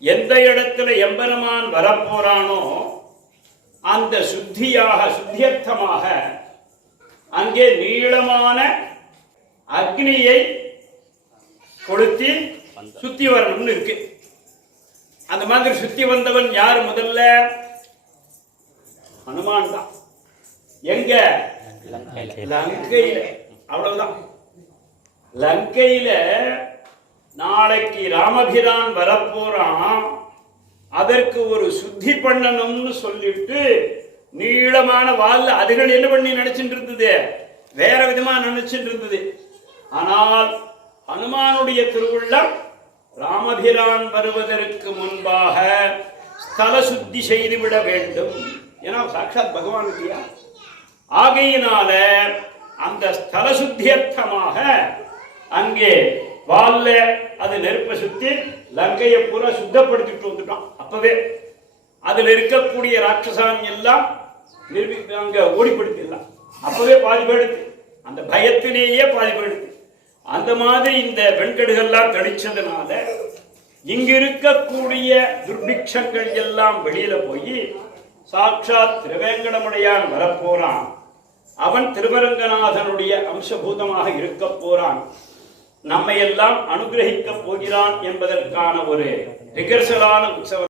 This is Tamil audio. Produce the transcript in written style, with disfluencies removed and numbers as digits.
எந்த இடத்துல எம்பெருமான் வரப்போறானோ அந்த சுத்தியர்த்தமாக அங்கே நீளமான அக்னியை கொளுத்தி சுத்தி வரணும்னு இருக்கு. அந்த மாதிரி சுத்தி வந்தவன் யார்? முதல்ல ஹனுமான் தான். எங்க? லங்கையில. அவ்வளவுதான். லங்கையில நாளைக்கு ராமபிரான் வரப்போறான். அதற்கு ஒரு சுத்தி பண்ணணும்னு சொல்லிட்டு நீளமான வால் அதுகள் என்ன பண்ணி நினைச்சிட்டு இருந்தது? வேற விதமா நினைச்சிட்டு இருந்தது. ஆனால் ஹனுமானுடைய திருவுள்ளம் ராமபிரான் வருவதற்கு முன்பாக ஸ்தல சுத்தி செய்துவிட வேண்டும். ஏன்னா சாட்சாத் பகவான் இல்லையா? ஆகையினால அந்த ஸ்தல சுத்தியர்த்தமாக அங்கே வால்ல அது நெருப்பை சுத்தி லங்கையை பூரா சுத்தப்படுத்திட்டு வந்துட்டான். அப்பவே அதுல இருக்கக்கூடிய ராட்சசாமி எல்லாம் அங்க ஓடிப்படுத்திடலாம். அப்பவே பாதி போயிடுது. அந்த பயத்திலேயே பாதி போயிடுது. அந்த மாதிரி இந்த வெண்கடுகள்லாம் கழிச்சதுனால இங்க இருக்கக்கூடிய துர்பிக்ஷங்கள் எல்லாம் வெளியில போய் சாட்சாத் திருவேங்கடமுடையான் வரப்போறான். அவன் திருவரங்கநாதனுடைய அம்சபூதமாக இருக்க போறான். நம்மை எல்லாம் அனுகிரகிக்க போகிறான் என்பதற்கான ஒரு ரிகர்சலான உற்சவம்.